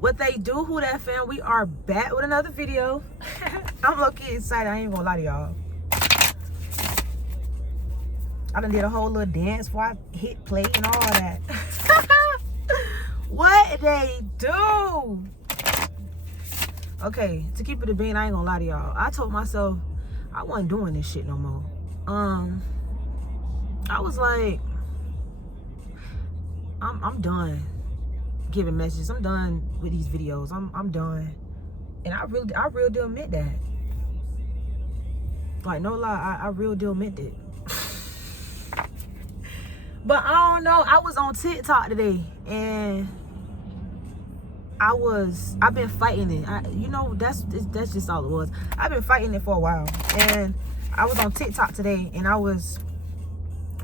What they do, Who Dat fam, we are back with another video. I'm low-key excited, I ain't gonna lie to y'all. I done did a whole little dance before I hit play and all that. What they do? Okay, to keep it a bean, I ain't gonna lie to y'all. I told myself I wasn't doing this shit no more. I was like, I'm done giving messages. I'm done with these videos. I'm done. And I really do admit that. Like, no lie, I really do admit it. But I don't know. I was on TikTok today and I've been fighting it. You know, that's just all it was. I've been fighting it for a while. And I was on TikTok today and I was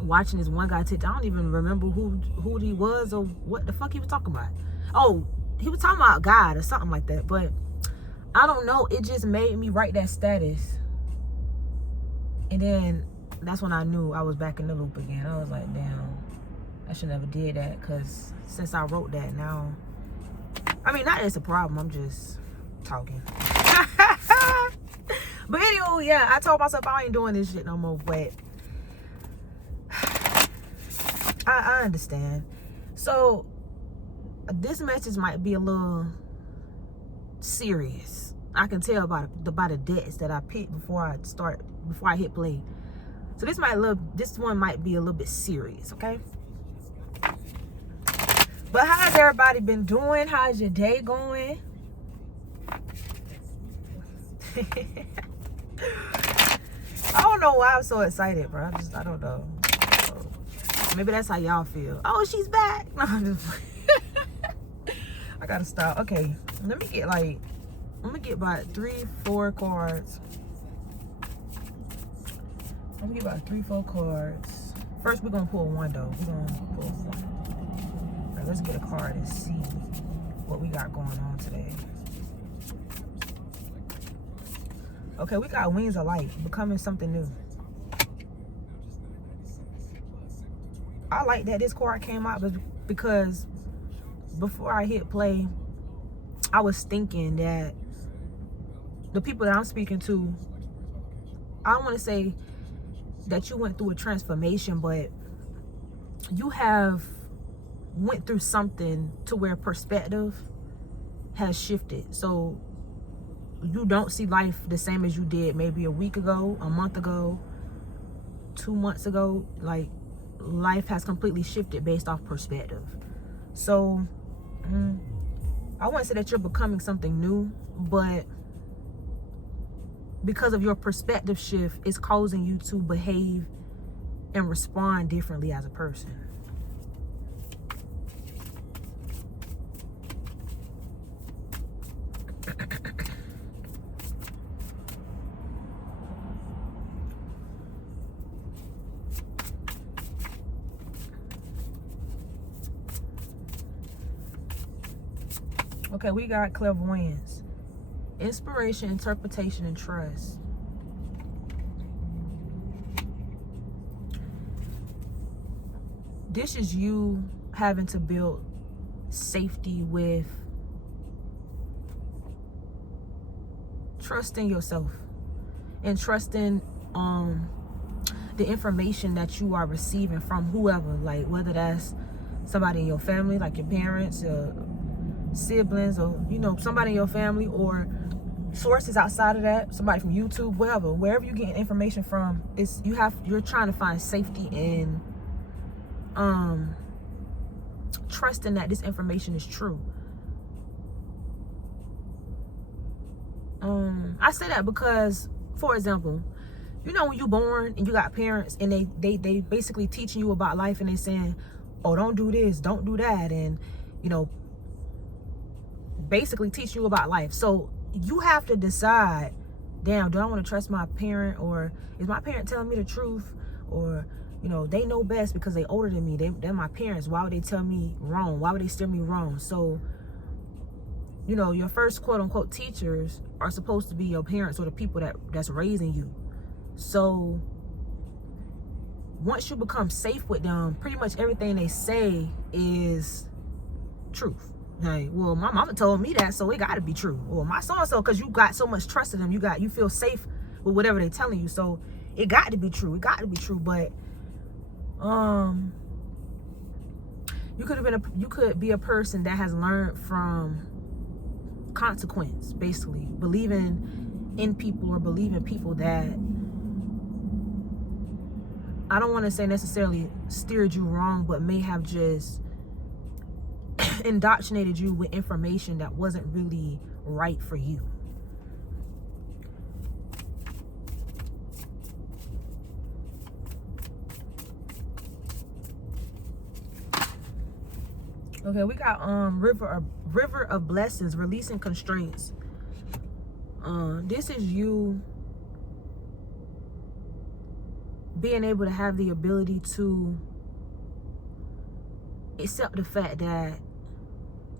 watching this one guy TikTok. I don't even remember who he was or what the fuck he was talking about. Oh, he was talking about God or something like that. But I don't know. It just made me write that status. And then that's when I knew I was back in the loop again. I was like, damn, I should never did that. Because since I wrote that, now, I mean, not it's a problem. I'm just talking. But anyway, yeah, I told myself I ain't doing this shit no more. But I understand. So this message might be a little serious. I can tell by the debts that I picked before I hit play. So this one might be a little bit serious, okay? But how's everybody been doing? How's your day going? I don't know why I'm so excited, bro. I don't know. Maybe that's how y'all feel. Oh, she's back. No, I'm just I gotta stop. Okay, let me get about 3-4 cards. Let me get about 3-4 cards. First, we're gonna pull one though. We're gonna pull one. All right, let's get a card and see what we got going on today. Okay, we got Wings of Light, becoming something new. I like that this card came out because before I hit play, I was thinking that the people that I'm speaking to, I don't want to say that you went through a transformation, but you have went through something to where perspective has shifted. So you don't see life the same as you did maybe a week ago, a month ago, 2 months ago. Like, life has completely shifted based off perspective. So I wouldn't say that you're becoming something new, but because of your perspective shift, it's causing you to behave and respond differently as a person. Okay, we got clairvoyance, inspiration, interpretation, and trust. This is you having to build safety with trusting yourself and trusting the information that you are receiving from whoever, like whether that's somebody in your family, like your parents, siblings, or somebody in your family, or sources outside of that, somebody from YouTube, wherever you get information from. You're trying to find safety in trusting that this information is true. I say that because, for example, when you're born and you got parents and they basically teaching you about life, and they saying, oh, don't do this, don't do that, and basically teach you about life. So you have to decide, damn, do I want to trust my parent, or is my parent telling me the truth? Or they know best because they older than me, they're my parents, why would they tell me wrong? Why would they steer me wrong? So your first quote unquote teachers are supposed to be your parents, or the people that's raising you. So once you become safe with them, pretty much everything they say is truth. Hey, well, my mama told me that, so it got to be true. Or my so-and-so, because you got so much trust in them. You feel safe with whatever they're telling you. So it got to be true. It got to be true. But you could be a person that has learned from consequence, basically. Believing in people or believing people that, I don't want to say necessarily steered you wrong, but may have just indoctrinated you with information that wasn't really right for you. Okay, we got River of Blessings, releasing constraints. This is you being able to have the ability to accept the fact that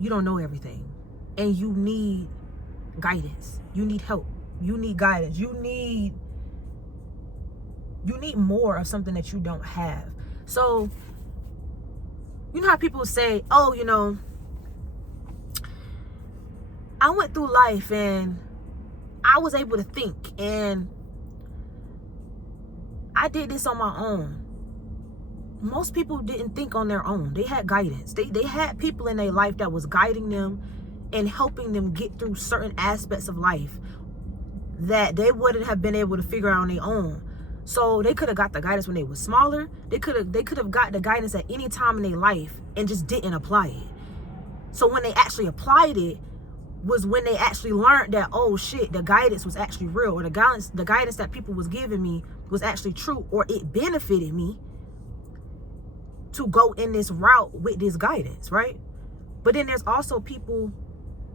you don't know everything, and you need guidance, you need help, you need guidance, you need more of something that you don't have. So you know how people say, oh, you know, I went through life and I was able to think and I did this on my own. Most people didn't think on their own. They had guidance. They had people in their life that was guiding them and helping them get through certain aspects of life that they wouldn't have been able to figure out on their own. So they could have got the guidance when they were smaller. They could have got the guidance at any time in their life and just didn't apply it. So when they actually applied it was when they actually learned that, oh shit, the guidance was actually real, or the guidance that people was giving me was actually true, or it benefited me to go in this route with this guidance, right? But then there's also people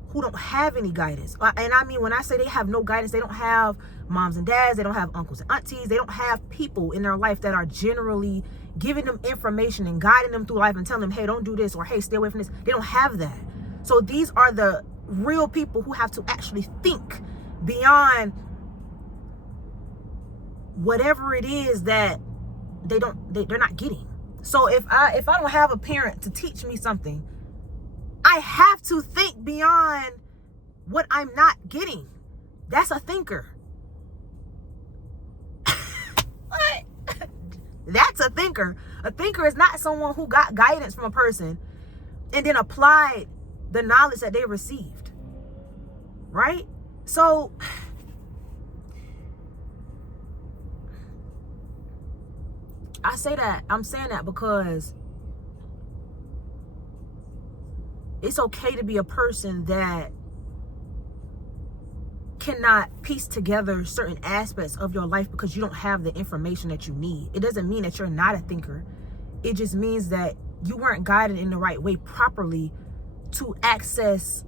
who don't have any guidance. And I mean, when I say they have no guidance, they don't have moms and dads, they don't have uncles and aunties, they don't have people in their life that are generally giving them information and guiding them through life and telling them, hey, don't do this, or hey, stay away from this. They don't have that. So these are the real people who have to actually think beyond whatever it is that they're not getting. So if I don't have a parent to teach me something, I have to think beyond what I'm not getting. That's a thinker. What? That's a thinker. A thinker is not someone who got guidance from a person and then applied the knowledge that they received. Right? So I'm saying that because it's okay to be a person that cannot piece together certain aspects of your life because you don't have the information that you need. It doesn't mean that you're not a thinker. It just means that you weren't guided in the right way properly to access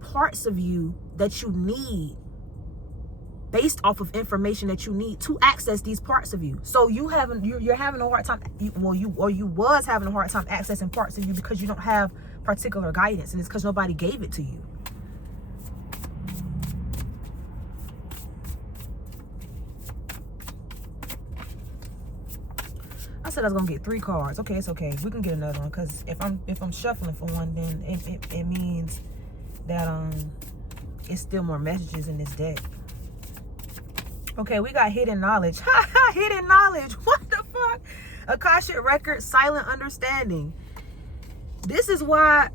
parts of you that you need based off of information that you need to access these parts of you. So you're having a hard time, you was having a hard time accessing parts of you because you don't have particular guidance, and it's because nobody gave it to you. I said I was gonna get 3 cards. Okay, it's okay. We can get another one, because if I'm shuffling for one, then it means that it's still more messages in this deck. Okay, we got hidden knowledge. Hidden knowledge. What the fuck? Akashic record, silent understanding. This is why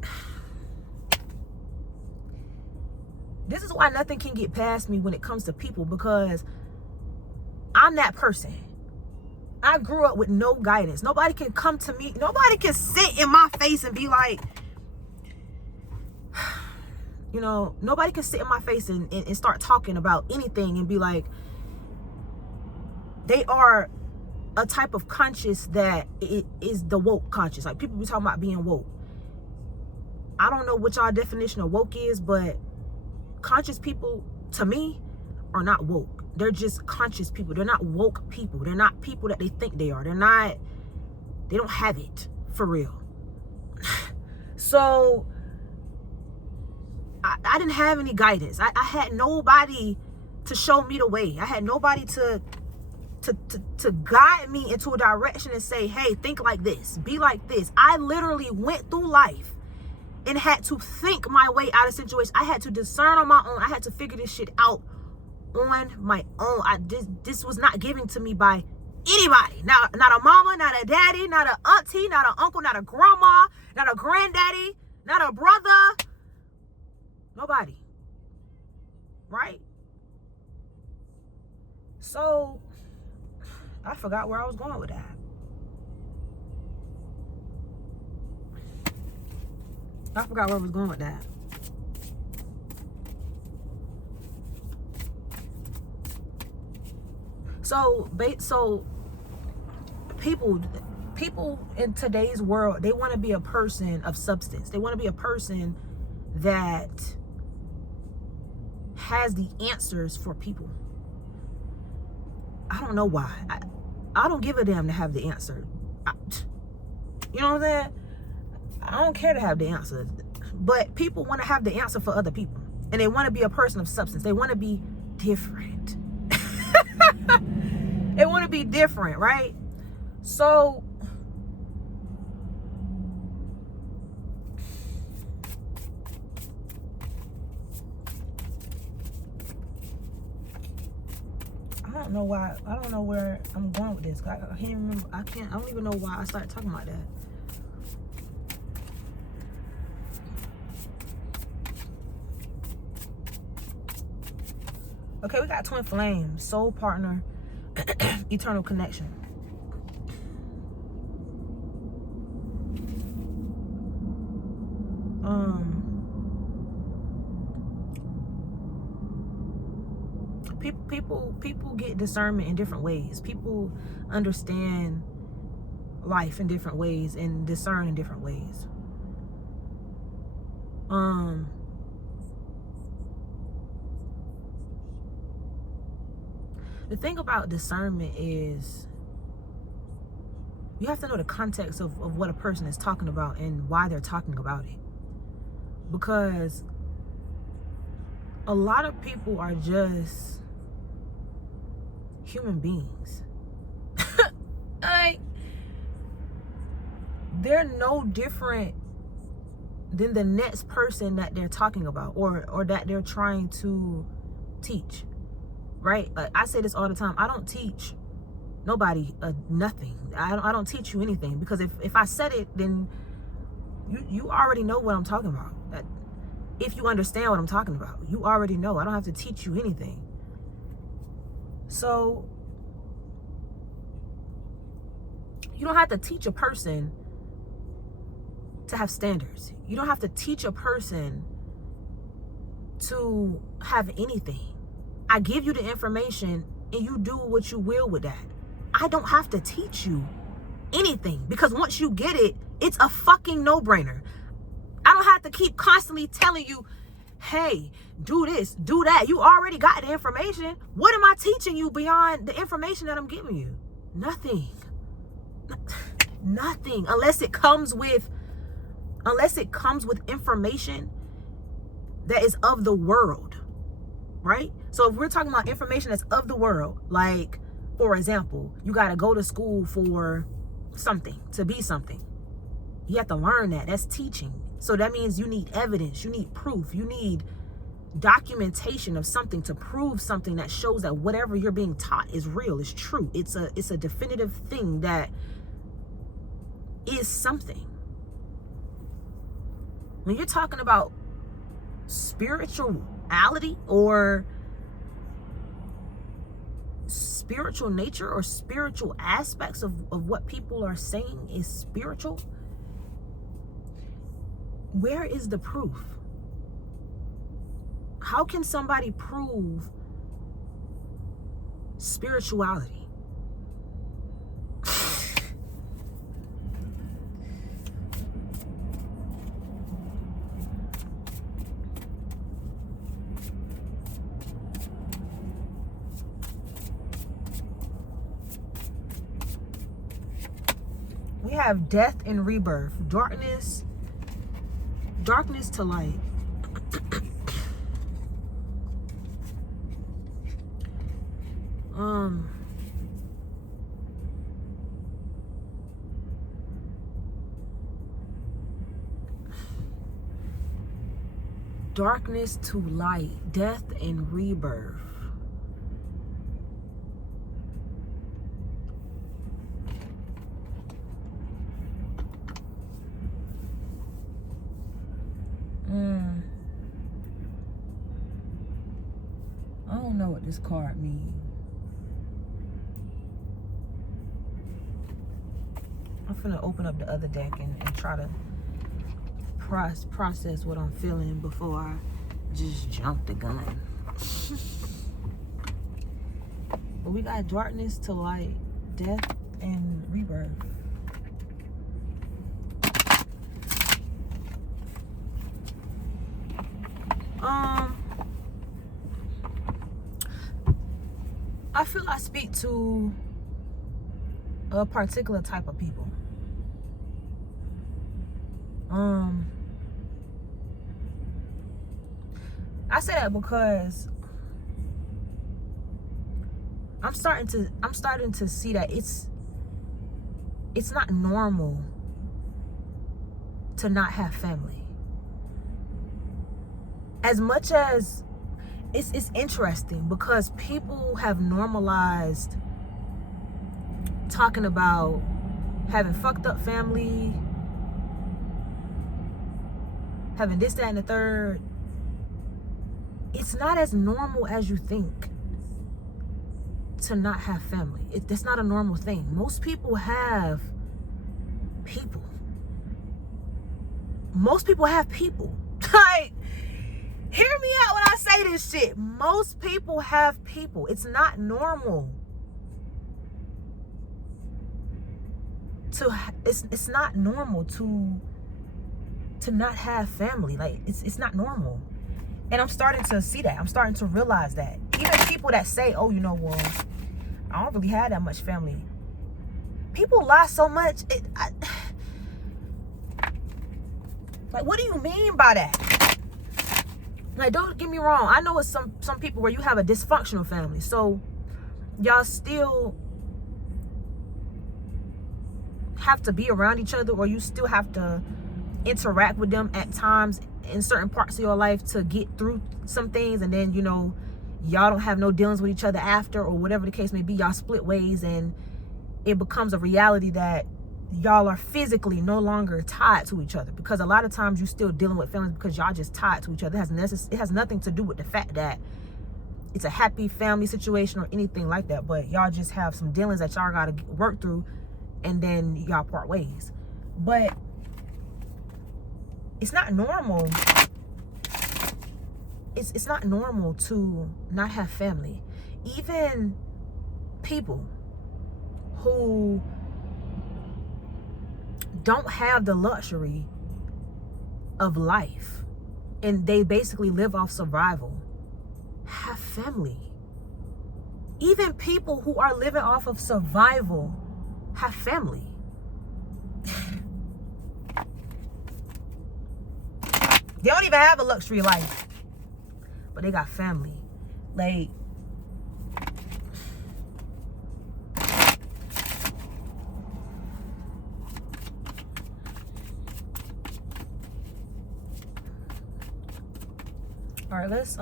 nothing can get past me when it comes to people, because I'm that person. I grew up with no guidance. Nobody can come to me. Nobody can sit in my face and be like, you know, nobody can sit in my face and start talking about anything and be like, they are a type of conscious that it is the woke conscious. Like, people be talking about being woke. I don't know what y'all definition of woke is, but conscious people, to me, are not woke. They're just conscious people. They're not woke people. They're not people that they think they are. They don't have it for real. So I didn't have any guidance. I had nobody to show me the way. I had nobody to guide me into a direction and say, hey, think like this, be like this. I literally went through life and had to think my way out of situations. I had to discern on my own. I had to figure this shit out on my own. This was not given to me by anybody. Not a mama, not a daddy, not an auntie, not an uncle, not a grandma, not a granddaddy, not a brother. Nobody. Right? So, I forgot where I was going with that. So people in today's world, they want to be a person of substance. They want to be a person that has the answers for people. I don't know why. I don't give a damn to have the answer. You know what I'm saying? I don't care to have the answer. But people want to have the answer for other people. And they want to be a person of substance. They want to be different. They want to be different, right? So, I don't know why. I don't know where I'm going with this. I can't remember. I don't even know why I started talking about that. Okay, we got twin flame, soul partner, eternal connection. People get discernment in different ways. People understand life in different ways and discern in different ways. The thing about discernment is you have to know the context of what a person is talking about and why they're talking about it. Because a lot of people are just human beings. They're no different than the next person that they're talking about or that they're trying to teach. Right? Like I say this all the time. I don't teach nobody nothing. I don't teach you anything, because if I said it, then you already know what I'm talking about. If you understand what I'm talking about, you already know. I don't have to teach you anything. So you don't have to teach a person to have standards. You don't have to teach a person to have anything. I give you the information and you do what you will with that. I don't have to teach you anything, because once you get it, it's a fucking no-brainer. I don't have to keep constantly telling you, hey, do this, do that. You already got the information. What am I teaching you beyond the information that I'm giving you? Nothing. Nothing. Unless it comes with information that is of the world, right? So if we're talking about information that's of the world, like, for example, you got to go to school for something, to be something. You have to learn that. That's teaching. So that means you need evidence, you need proof, you need documentation of something to prove something that shows that whatever you're being taught is real, is true. It's a definitive thing that is something. When you're talking about spirituality or spiritual nature or spiritual aspects of what people are saying is spiritual, where is the proof? How can somebody prove spirituality? We have death and rebirth, darkness to light. Darkness to light, death and rebirth. I don't know what this card means. I'm finna open up the other deck and try to process what I'm feeling before I just jump the gun. But we got darkness to light, death and rebirth. I feel I speak to a particular type of people. I say that because I'm starting to see that it's not normal to not have family. As much as it's interesting because people have normalized talking about having fucked up family, having this, that, and the third. It's not as normal as you think to not have family. That's not a normal thing. Most people have people. Most people have people. Like, hear me out when I say this shit. Most people have people. It's not normal it's not normal to not have family. Like, it's not normal. And I'm starting to see that. I'm starting to realize that. Even people that say, oh, you know, well, I don't really have that much family. People lie so much. Like, what do you mean by that? Like, don't get me wrong. I know it's some people where you have a dysfunctional family. So y'all still have to be around each other, or you still have to interact with them at times in certain parts of your life to get through some things, and then, you know, y'all don't have no dealings with each other after, or whatever the case may be. Y'all split ways and it becomes a reality that y'all are physically no longer tied to each other, because a lot of times you still dealing with families because y'all just tied to each other. It has nothing to do with the fact that it's a happy family situation or anything like that, but y'all just have some dealings that y'all gotta work through, and then y'all part ways. But it's not normal. It's not normal to not have family. Even people who don't have the luxury of life and they basically live off survival have family. Even people who are living off of survival have family. They don't even have a luxury life, but they got family. Like, all right, let's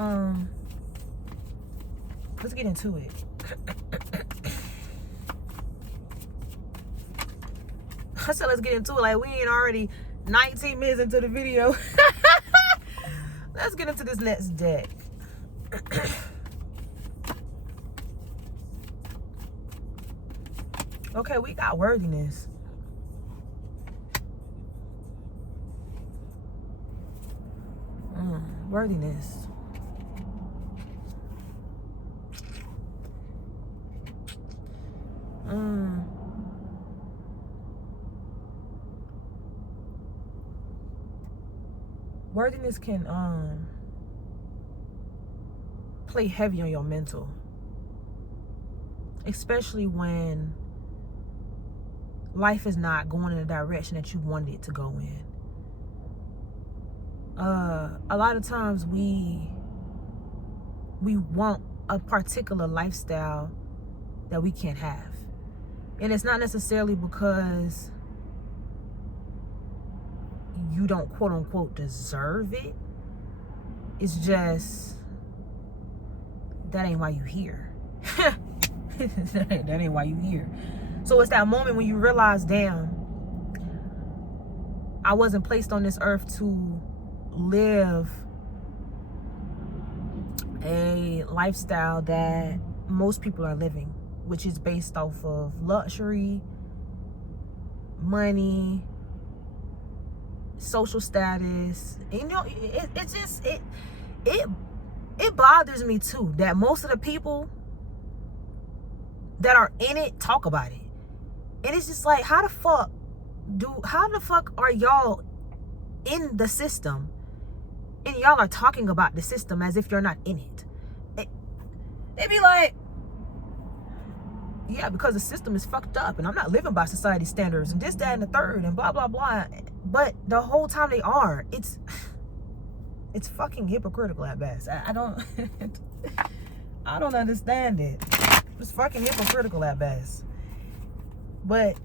get into it. I said let's get into it like we ain't already 19 minutes into the video. Let's get into this next deck. Okay, we got worthiness. Worthiness. Worthiness can play heavy on your mental, especially when life is not going in the direction that you wanted it to go in. A lot of times we want a particular lifestyle that we can't have, and it's not necessarily because you don't quote unquote deserve it. It's just, that ain't why you here. That ain't why you here. So it's that moment when you realize, damn, I wasn't placed on this earth to live a lifestyle that most people are living, which is based off of luxury, money, social status. You know, it bothers me too that most of the people that are in it talk about it. And it's just like, how the fuck are y'all in the system and y'all are talking about the system as if you're not in it? They be like, yeah, because the system is fucked up and I'm not living by society standards and this, that, and the third and blah, blah, blah. But the whole time they are, it's fucking hypocritical at best. I don't I don't understand it. It's fucking hypocritical at best. But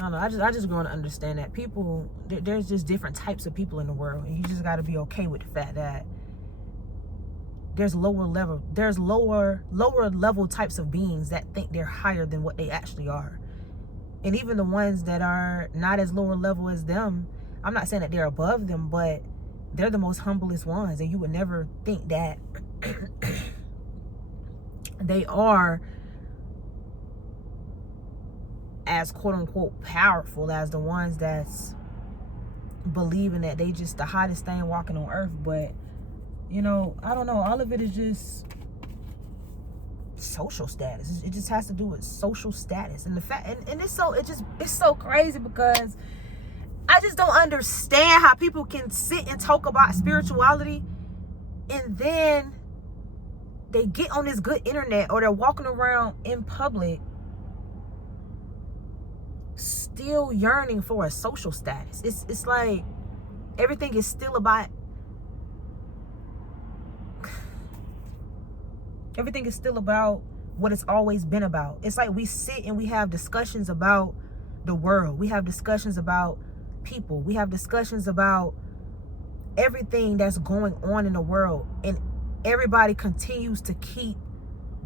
I don't know, I just going to understand that people, there's just different types of people in the world, and you just got to be okay with the fact that there's lower level types of beings that think they're higher than what they actually are. And even the ones that are not as lower level as them, I'm not saying that they're above them, but they're the most humblest ones, and you would never think that they are as quote unquote powerful as the ones that's believing that they just the hottest thing walking on earth. But you know, I don't know, all of it is just social status. It just has to do with social status. And the fact, and it's so crazy because I just don't understand how people can sit and talk about spirituality and then they get on this good internet or they're walking around in public still yearning for a social status. It's like everything is still about what it's always been about. It's like we sit and we have discussions about the world. We have discussions about people. We have discussions about everything that's going on in the world, and everybody continues to keep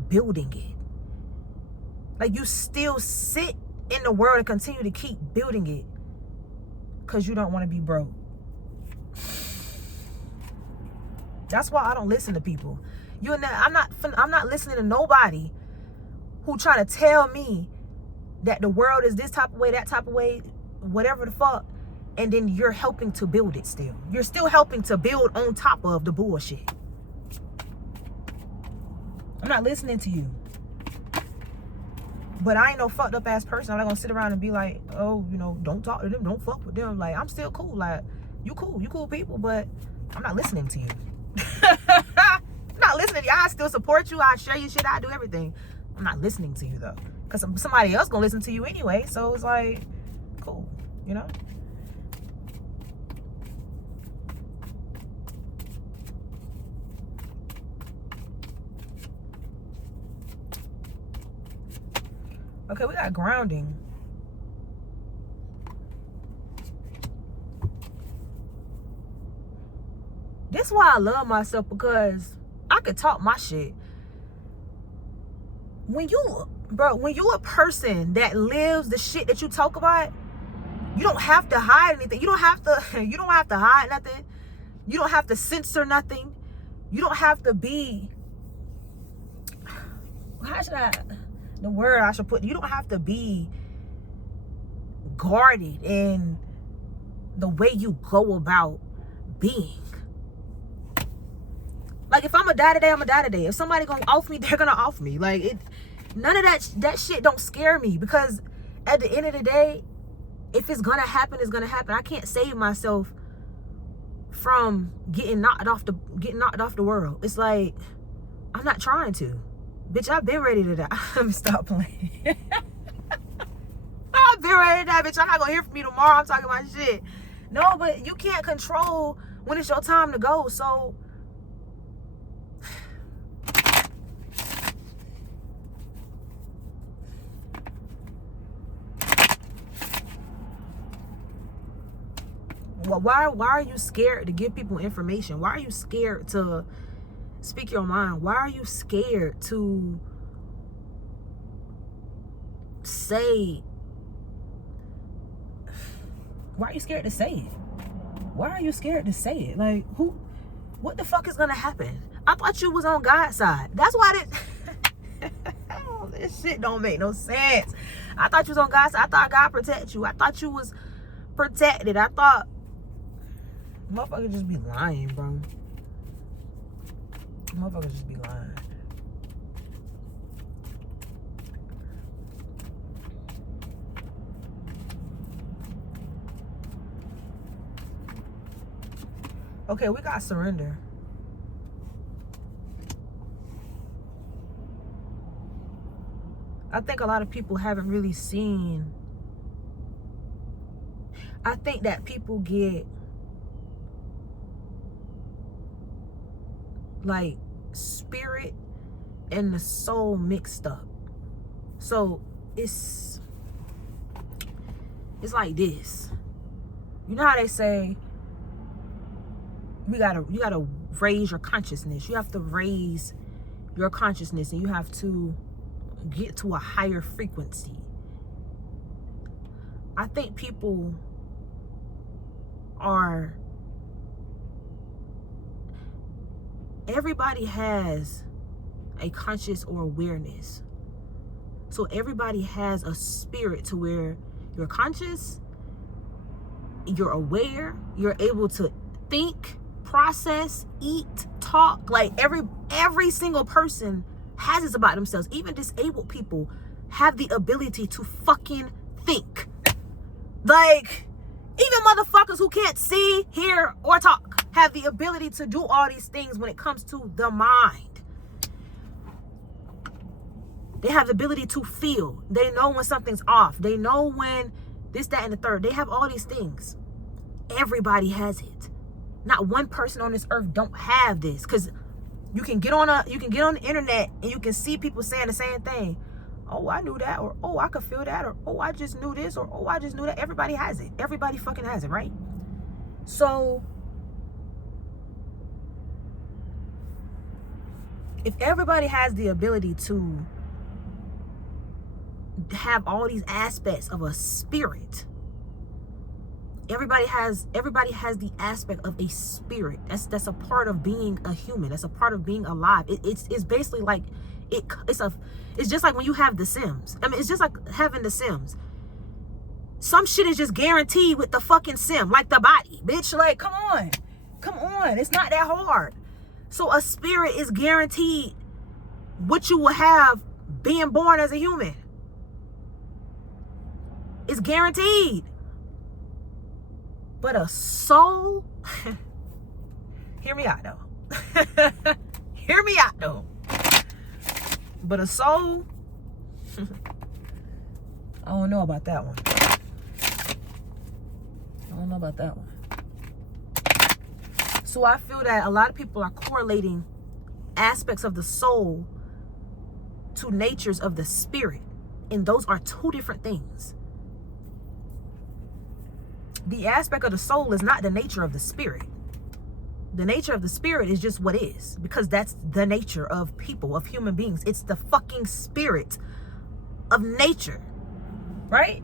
building it. Like, you still sit in the world and continue to keep building it because you don't want to be broke. That's why I don't listen to people. I'm not listening to nobody who try to tell me that the world is this type of way, that type of way, whatever the fuck, and then you're helping to build it still. You're still helping to build on top of the bullshit. I'm not listening to you. But I ain't no fucked up ass person. I'm not gonna sit around and be like, oh, you know, don't talk to them, don't fuck with them. Like, I'm still cool. Like, you cool people, but I'm not listening to you. I'm not listening to you. I still support you. I share your shit. I do everything. I'm not listening to you though, because somebody else gonna listen to you anyway. So it's like, cool, you know. Okay, we got grounding. This is why I love myself, because I could talk my shit. When you a person that lives the shit that you talk about, you don't have to hide anything. You don't have to hide nothing. You don't have to censor nothing. You don't have to be, the word I should put, you don't have to be guarded in the way you go about being. Like, if I'm gonna die today, I'm gonna die today. If somebody gonna off me, they're gonna off me. Like, none of that shit don't scare me, because at the end of the day, if it's gonna happen, it's gonna happen. I can't save myself from getting knocked off the world. It's like, I'm not trying to. Bitch, I've been ready to die. Let me stop playing. I've been ready to die, bitch. I'm not gonna hear from you tomorrow. I'm talking about shit. No, but you can't control when it's your time to go. So Why are you scared to give people information? Why are you scared to speak your mind? Why are you scared to say? Why are you scared to say it? Why are you scared to say it? Like, what the fuck is gonna happen? I thought you was on God's side. That's why this shit don't make no sense. I thought you was on God's side. I thought God protect you. I thought you was protected. I thought motherfuckers just be lying, bro. Motherfuckers just be lying. Okay, we got surrender. I think a lot of people haven't really seen. I think that people get like spirit and the soul mixed up. So it's like this. You know how they say you gotta raise your consciousness. You have to raise your consciousness, and you have to get to a higher frequency. I think people everybody has a conscious or awareness. So everybody has a spirit to where you're conscious, you're aware, you're able to think, process, eat, talk. Like every single person has this about themselves. Even disabled people have the ability to fucking think. Like, even motherfuckers who can't see, hear, or talk have the ability to do all these things when it comes to the mind. They have the ability to feel. They know when something's off. They know when this, that, and the third. They have all these things. Everybody has it. Not one person on this earth don't have this. Because you can get on the internet and you can see people saying the same thing. Oh, I knew that, or oh, I could feel that, or oh, I just knew this, or oh, I just knew that. Everybody has it. Everybody fucking has it, right? So if everybody has the ability to have all these aspects of a spirit, everybody has the aspect of a spirit. That's a part of being a human. That's a part of being alive. It's basically like it's just like when you have The Sims. I mean, it's just like having The Sims. Some shit is just guaranteed with the fucking sim, like the body, bitch. Like, come on, it's not that hard. So a spirit is guaranteed what you will have being born as a human. It's guaranteed. But a soul, hear me out though. Hear me out though. But a soul, I don't know about that one. So I feel that a lot of people are correlating aspects of the soul to natures of the spirit. And those are two different things. The aspect of the soul is not the nature of the spirit. The nature of the spirit is just what is, because that's the nature of people, of human beings. It's the fucking spirit of nature, right?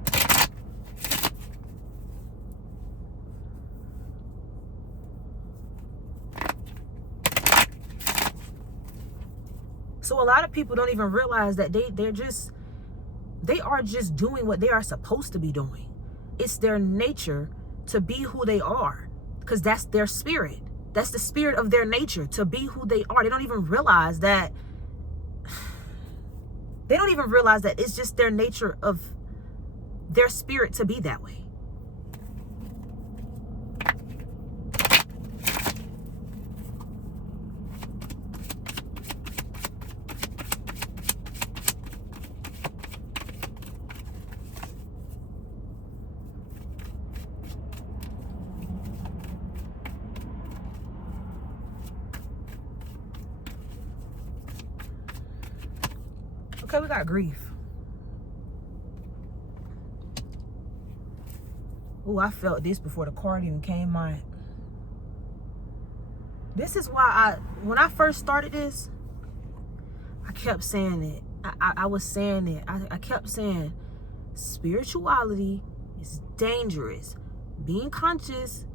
So a lot of people don't even realize that they are just doing what they are supposed to be doing. It's their nature to be who they are, because that's their spirit. That's the spirit of their nature, to be who they are. They don't even realize that. They don't even realize that it's just their nature of their spirit to be that way. Okay, we got grief. Oh, I felt this before the card even came out. This is why when I first started this, I kept saying it. I was saying it. I kept saying spirituality is dangerous. Being conscious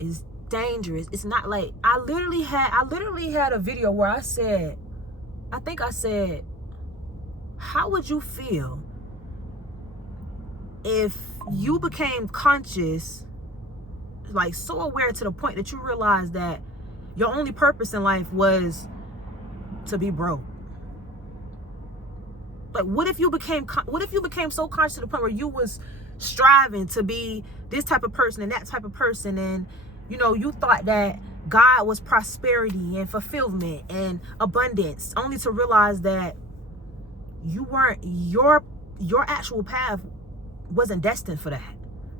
is dangerous. It's not like I literally had a video where I said, how would you feel if you became conscious, like so aware to the point that you realized that your only purpose in life was to be broke? Like, what if you became so conscious to the point where you was striving to be this type of person and that type of person, and you know, you thought that God was prosperity and fulfillment and abundance, only to realize that you weren't, your actual path wasn't destined for that?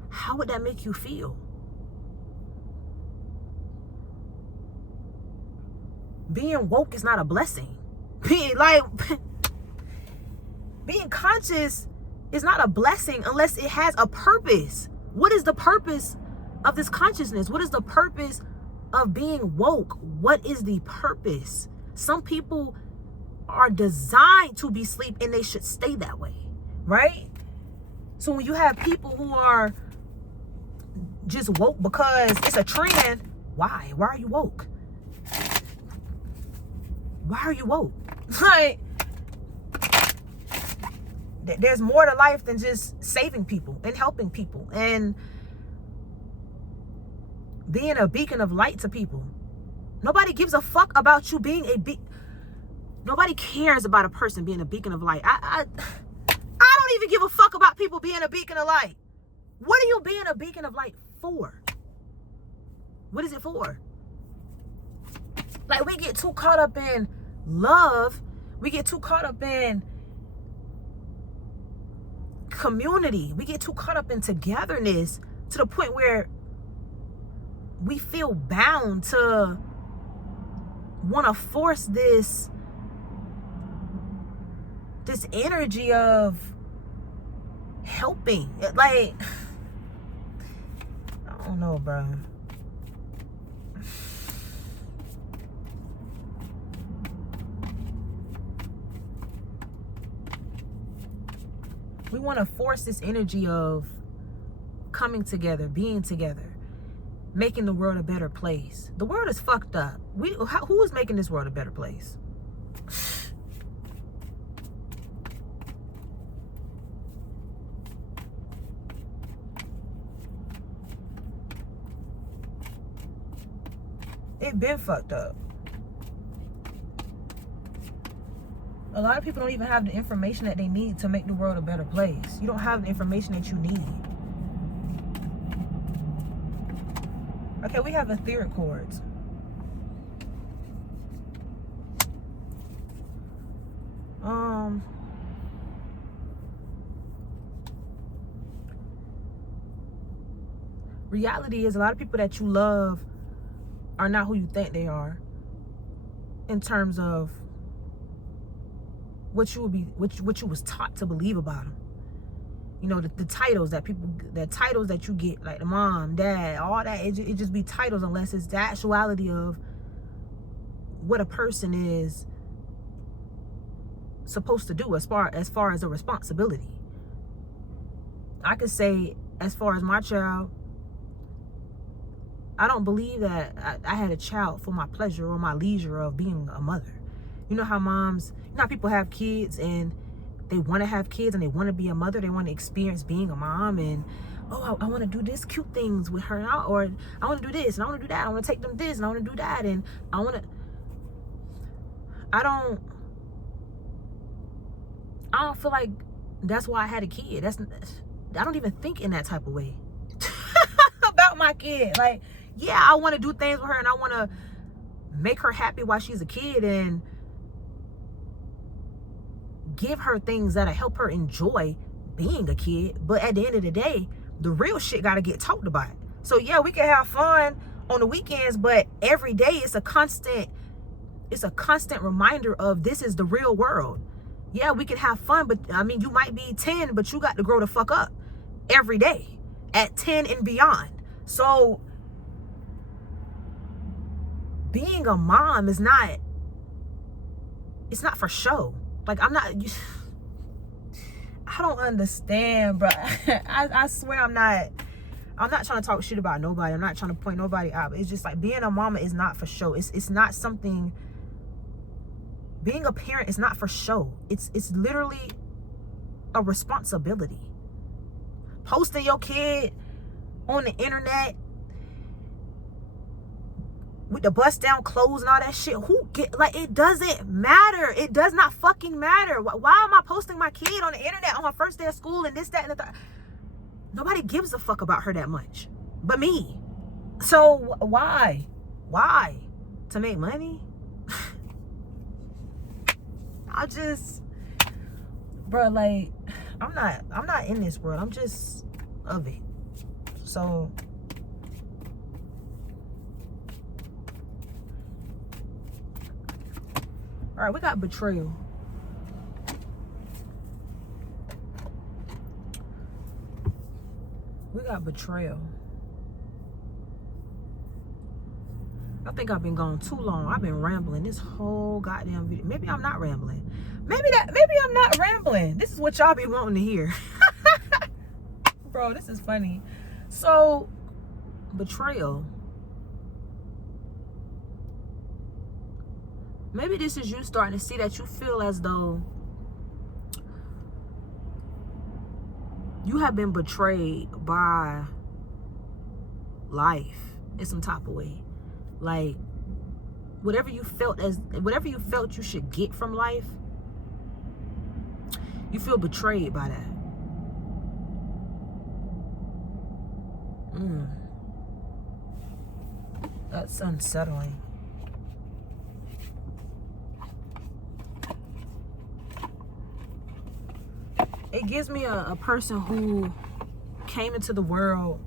How would that make you feel? Being woke is not a blessing. Being conscious is not a blessing unless it has a purpose. What is the purpose of this consciousness? What is the purpose of being woke? What is the purpose? Some people are designed to be asleep and they should stay that way, right? So when you have people who are just woke because it's a trend, why? Why are you woke? Why are you woke? Like, there's more to life than just saving people and helping people and being a beacon of light to people. Nobody gives a fuck about you being nobody cares about a person being a beacon of light. I don't even give a fuck about people being a beacon of light. What are you being a beacon of light for? What is it for? Like, we get too caught up in love. We get too caught up in community. We get too caught up in togetherness to the point where we feel bound to want to force this energy of helping. Like, I don't know, bro. We want to force this energy of coming together, being together, making the world a better place. The world is fucked up. Who is making this world a better place? It been fucked up. A lot of people don't even have the information that they need to make the world a better place. You don't have the information that you need. Okay, we have etheric chords. Reality is a lot of people that you love are not who you think they are in terms of what you was taught to believe about them. You know, the titles that you get, like the mom, dad, all that, it just be titles unless it's the actuality of what a person is supposed to do as far as a responsibility. I could say, as far as my child, I don't believe that I had a child for my pleasure or my leisure of being a mother. You know how people have kids and they want to have kids and they want to be a mother. They want to experience being a mom and, oh, I want to do this cute things with her, or I want to do this and I want to do that. I want to take them this and I want to do that, and I don't feel like that's why I had a kid. I don't even think in that type of way about my kid. Like, yeah, I want to do things with her and I want to make her happy while she's a kid and give her things that'll help her enjoy being a kid. But at the end of the day, the real shit got to get talked about. So yeah, we can have fun on the weekends, but every day it's a constant reminder of this is the real world. Yeah, we can have fun, but I mean, you might be 10, but you got to grow the fuck up every day. at 10 and beyond. So being a mom is not, it's not for show. Like, I'm not, I don't understand, bro. I swear I'm not trying to talk shit about nobody. I'm not trying to point nobody out. It's just like, being a mama is not for show. It's not something, being a parent is not for show. It's literally a responsibility. Posting your kid on the internet with the bust down clothes and all that shit, like, it doesn't matter. It does not fucking matter. Why am I posting my kid on the internet on her first day of school and this, that, and the third? Nobody gives a fuck about her that much but me. So why to make money? I just, bro, like, I'm not in this world. I'm just of it. So all right, we got betrayal. We got betrayal. I think I've been gone too long. I've been rambling this whole goddamn video. Maybe I'm not rambling. Maybe I'm not rambling. This is what y'all be wanting to hear. Bro, this is funny. So, betrayal. Maybe this is you starting to see that you feel as though you have been betrayed by life in some type of way. Like, whatever you felt you should get from life, you feel betrayed by that. That's unsettling. It gives me a person who came into the world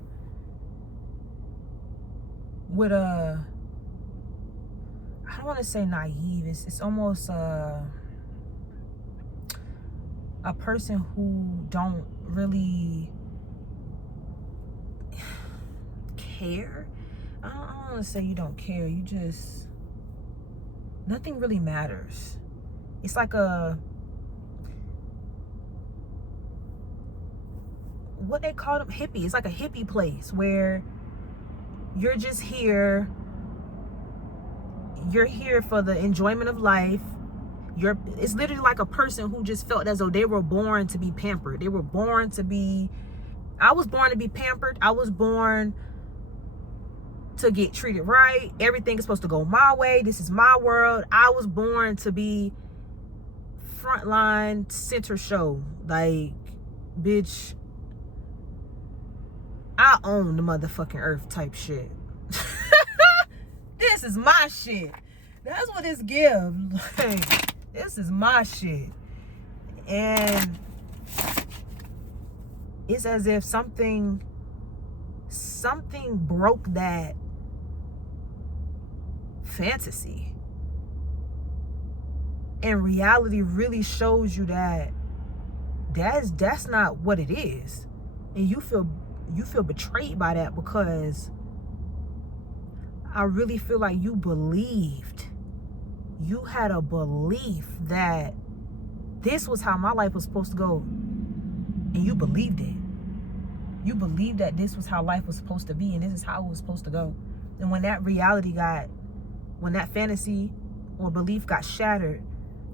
with I don't want to say naive. It's almost a person who don't really care. I don't want to say you don't care. You just, nothing really matters. It's like what they call them, hippie. It's like a hippie place where you're just here. You're here for the enjoyment of life. It's literally like a person who just felt as though they were born to be pampered. They were born to be, I was born to be pampered. I was born to get treated right. Everything is supposed to go my way. This is my world. I was born to be frontline center show. Like, bitch, I own the motherfucking earth type shit. This is my shit. That's what this gives. Like, this is my shit. And it's as if something broke that fantasy. And reality really shows you that that's not what it is. And you feel betrayed by that, because I really feel like you had a belief that this was how my life was supposed to go, and you believed it. You believed that this was how life was supposed to be, and this is how it was supposed to go. And when that fantasy or belief got shattered,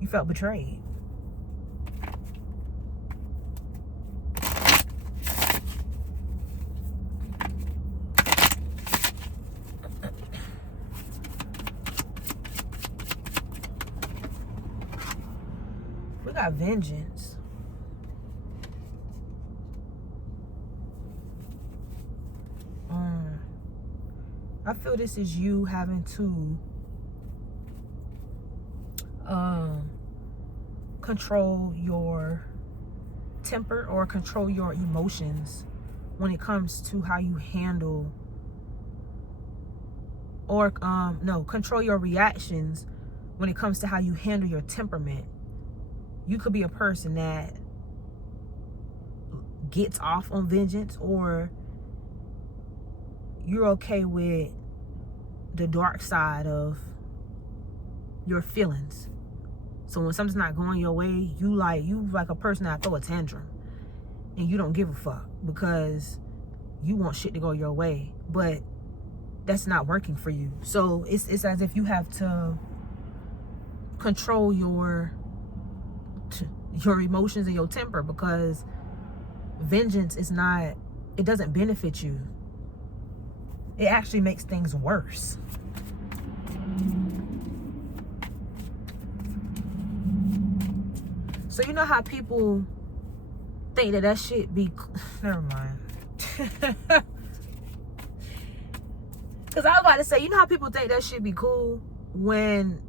you felt betrayed. We got vengeance. I feel this is you having to control your temper or control your emotions when it comes to how you handle, or control your reactions when it comes to how you handle your temperament. You could be a person that gets off on vengeance, or you're okay with the dark side of your feelings. So when something's not going your way, you like a person that throw a tantrum and you don't give a fuck because you want shit to go your way, but that's not working for you. So it's as if you have to control your emotions and your temper, because vengeance is not, it doesn't benefit you. It actually makes things worse. So you know how people think that shit be, never mind. Because I was about to say, you know how people think that shit be cool when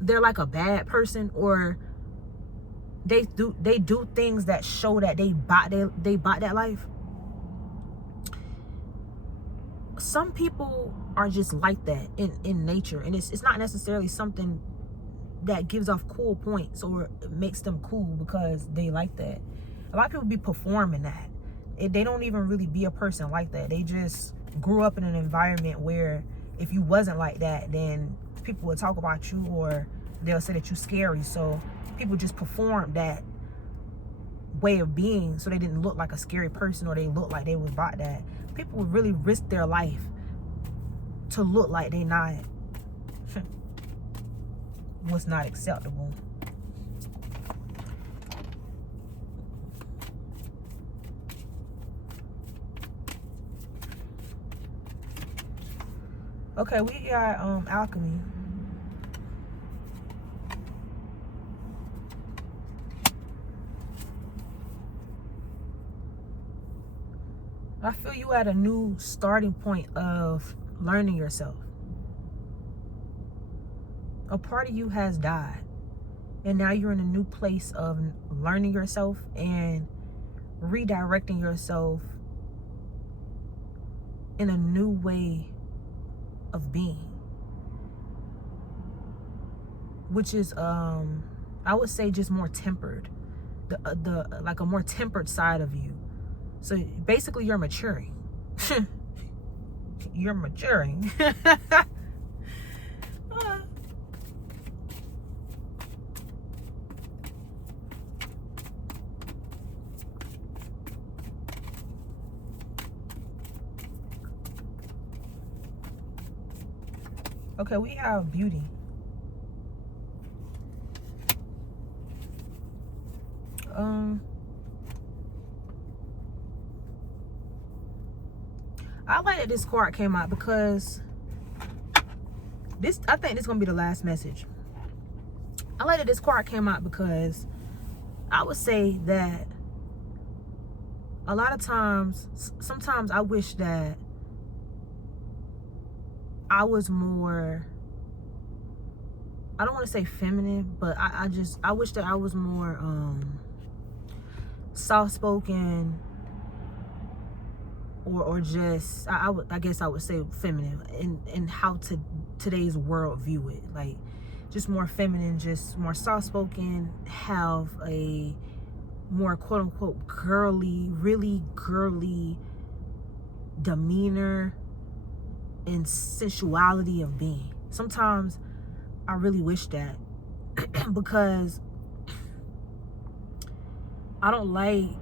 they're like a bad person, or they do things that show that they bought that life. Some people are just like that in nature, and it's not necessarily something that gives off cool points or makes them cool because they like that. A lot of people be performing that. They don't even really be a person like that. They just grew up in an environment where if you wasn't like that, then people would talk about you, or they'll say that you're scary. So people just performed that way of being so they didn't look like a scary person, or they look like they was about that. People would really risk their life to look like they not what's not acceptable. Okay, we got alchemy. I feel you at a new starting point of learning yourself. A part of you has died, and now you're in a new place of learning yourself and redirecting yourself in a new way of being, which is I would say just more tempered, the like a more tempered side of you. So basically you're maturing. You're maturing. Okay, we have beauty. I like that this card came out because I think this is gonna be the last message. I like that this card came out because I would say that a lot of times, sometimes I wish that I was more, I don't want to say feminine, but I wish that I was more soft-spoken, or just I guess I would say feminine in how today's world view it. Like just more feminine, just more soft-spoken, have a more quote-unquote girly, really girly demeanor and sensuality of being. Sometimes I really wish that because I don't like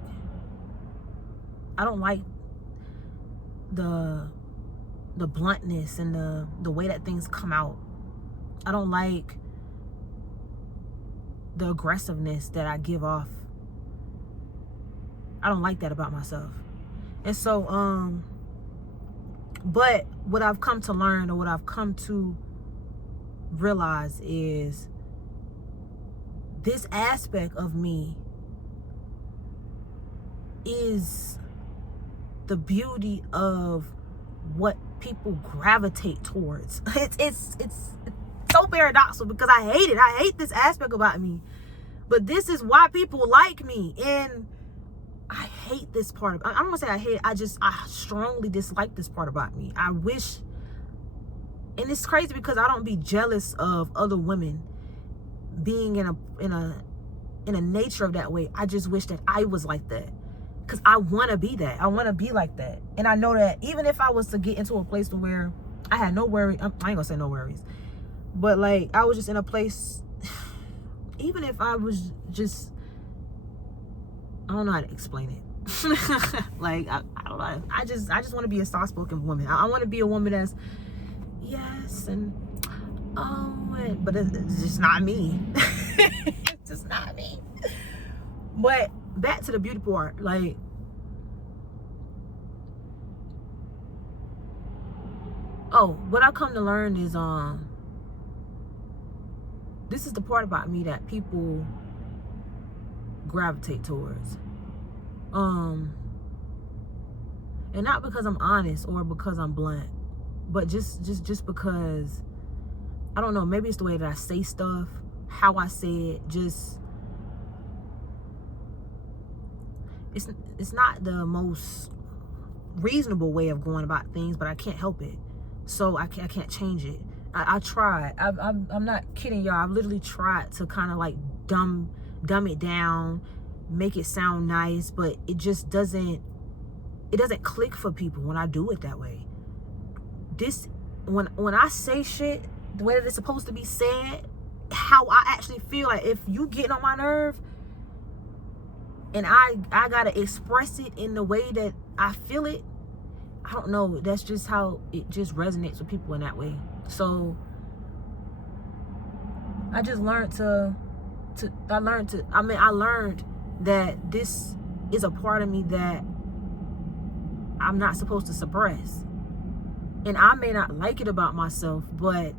the bluntness and the way that things come out. I don't like the aggressiveness that I give off. I don't like that about myself. And so but what I've come to learn, or what I've come to realize, is this aspect of me is the beauty of what people gravitate towards. It's so paradoxical because I hate it. I hate this aspect about me. But this is why people like me. And I hate this part. I'm gonna say I hate it. I strongly dislike this part about me. I wish, and it's crazy because I don't be jealous of other women being in a nature of that way. I just wish that I was like that. Because I want to be that. I want to be like that. And I know that even if I was to get into a place to where I had no worry, I ain't gonna say no worries, but like I was just in a place, even if I was just, I don't know how to explain it. Like I don't know. I just want to be a soft-spoken woman. I want to be a woman that's yes and but it's just not me. It's just not me. But back to the beauty part, like what I come to learn is this is the part about me that people gravitate towards. And not because I'm honest or because I'm blunt, but just because, I don't know, maybe it's the way that I say stuff, how I say it, just, it's not the most reasonable way of going about things, but I can't help it. So I can't change it. I tried. I'm not kidding y'all. I've literally tried to kind of like dumb it down, make it sound nice, but it just doesn't click for people when I do it that way. When I say shit the way that it's supposed to be said, how I actually feel, like if you getting on my nerve and I gotta express it in the way that I feel it, I don't know, that's just how it just resonates with people in that way. So I just learned I learned that this is a part of me that I'm not supposed to suppress. And I may not like it about myself, but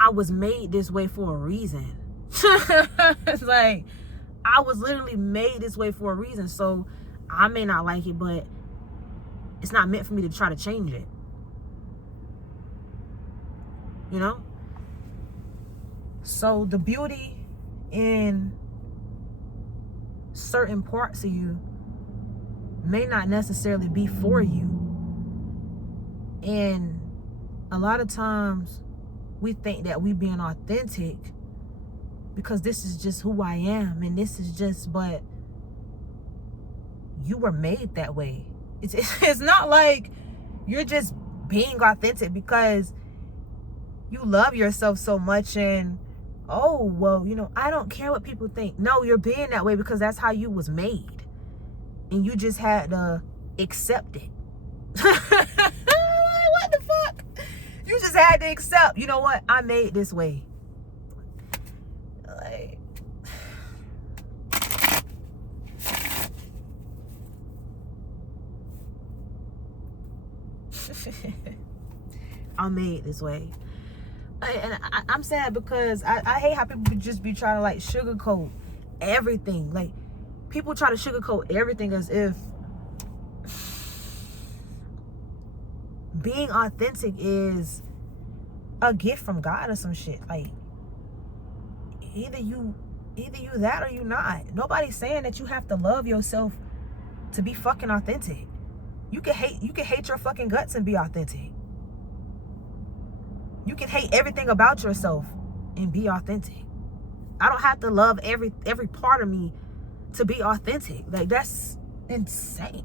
I was made this way for a reason. It's like, I was literally made this way for a reason. So I may not like it, but it's not meant for me to try to change it. You know? So the beauty in certain parts of you may not necessarily be for you. And a lot of times we think that we being authentic because this is just who I am, and this is just, but you were made that way. It's not like you're just being authentic because you love yourself so much and, oh, well, you know, I don't care what people think. No, you're being that way because that's how you was made. And you just had to accept it. Like, what the fuck? You just had to accept, you know what? I made this way. Like, I'm made this way. And I'm sad because I hate how people just be trying to like sugarcoat everything. Like, people try to sugarcoat everything as if being authentic is a gift from God or some shit. Like, either you that or you not. Nobody's saying that you have to love yourself to be fucking authentic. You can hate your fucking guts and be authentic. You can hate everything about yourself and be authentic. I don't have to love every part of me to be authentic. Like, that's insane.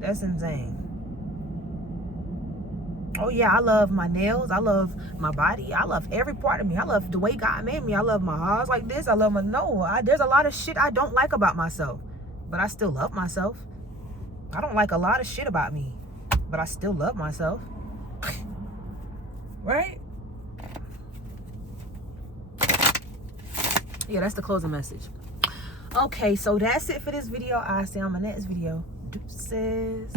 That's insane. Oh yeah, I love my nails. I love my body. I love every part of me. I love the way God made me. I love my eyes like this. I love my nose. There's a lot of shit I don't like about myself, but I still love myself. I don't like a lot of shit about me, but I still love myself. Right? Yeah, that's the closing message. Okay, so that's it for this video. I'll see you on my next video. Deuces.